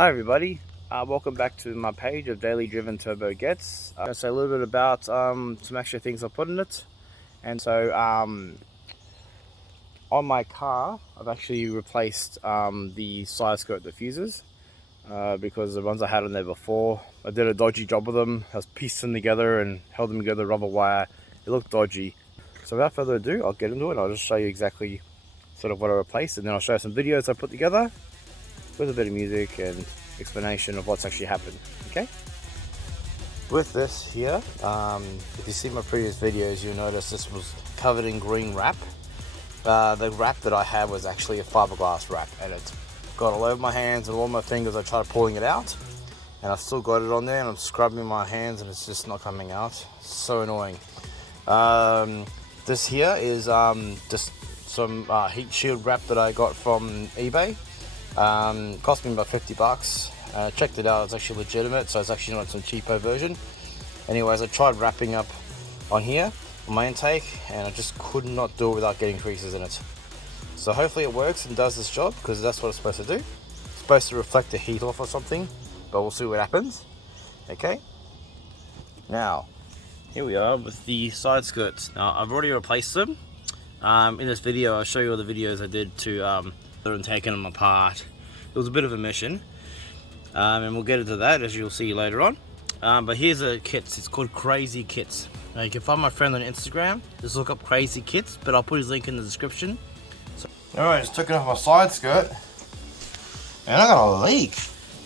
Hi everybody, welcome back to my page of Daily Driven Turbo Getz. I'm going to say a little bit about some extra things I put in it. And so on my car I've actually replaced the side skirt diffusers because the ones I had on there before, I did a dodgy job with them. I pieced them together and held them together with rubber wire. It looked dodgy. So without further ado, I'll get into it and I'll just show you exactly sort of what I replaced, and then I'll show you some videos I put together with a bit of music and explanation of what's actually happened. Okay, with this here, if you see my previous videos, you'll notice this was covered in green wrap. The wrap that I had was actually a fiberglass wrap, and it got all over my hands and all my fingers. I tried pulling it out and I've still got it on there, and I'm scrubbing my hands and it's just not coming out. So annoying. This here is just some heat shield wrap that I got from eBay. Cost me about 50 bucks. Checked it out, it's actually legitimate, so it's actually not some cheapo version. Anyways, I tried wrapping up on here on my intake and I just could not do it without getting creases in it. So hopefully it works and does this job, because that's what it's supposed to do. It's supposed to reflect the heat off or something, but we'll see what happens. Okay, now here we are with the side skirts. Now I've already replaced them. In this video I'll show you all the videos I did to taking them apart. It was a bit of a mission, and we'll get into that as you'll see later on. But here's a KITZ. It's called KORAZY KITZ. Now you can find my friend on Instagram. Just look up KORAZY KITZ, but I'll put his link in the description. Alright, just taking off my side skirt, and I got a leak,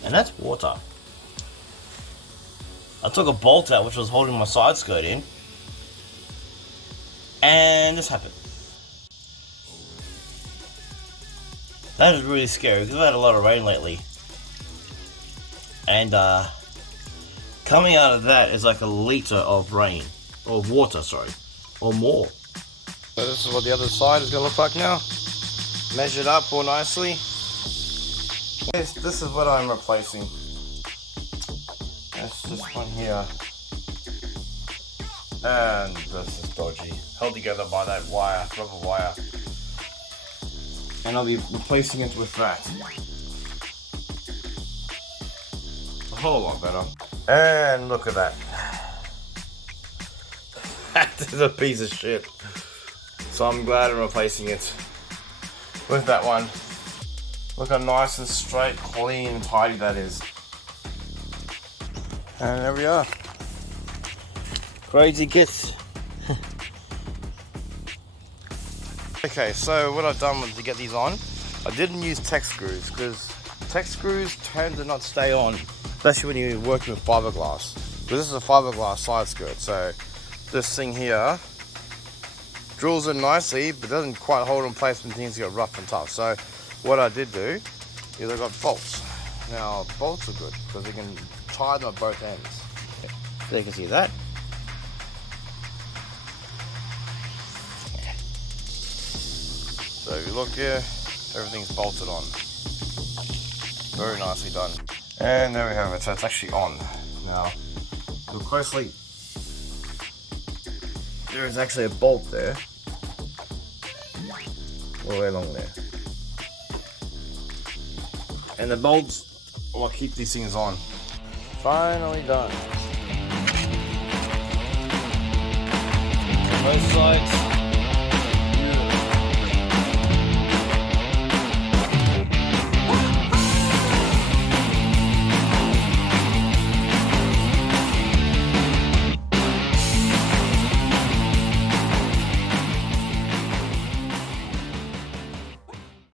and that's water. I took a bolt out which was holding my side skirt in, and this happened. That is really scary because I've had a lot of rain lately, and coming out of that is like a litre of rain, or water, sorry, or more. So this is what the other side is going to look like now. Measured up all nicely. This is what I'm replacing. That's this one here, and this is dodgy, held together by that wire, rubber wire. And I'll be replacing it with that. A whole lot better. And look at that. That is a piece of shit. So I'm glad I'm replacing it with that one. Look how nice and straight, clean and tidy that is. And there we are. KORAZY KITZ. Okay, so what I've done was to get these on, I didn't use tech screws because tech screws tend to not stay on, especially when you're working with fiberglass. But this is a fiberglass side skirt, so this thing here drills in nicely but doesn't quite hold in place when things get rough and tough. So what I did do is I got bolts. Now bolts are good because you can tie them at both ends. So you can see that. So if you look here, everything's bolted on. Very nicely done. And there we have it, so it's actually on. Now, look closely. There is actually a bolt there. All the way along there. And the bolts will keep these things on. Finally done. Both sides.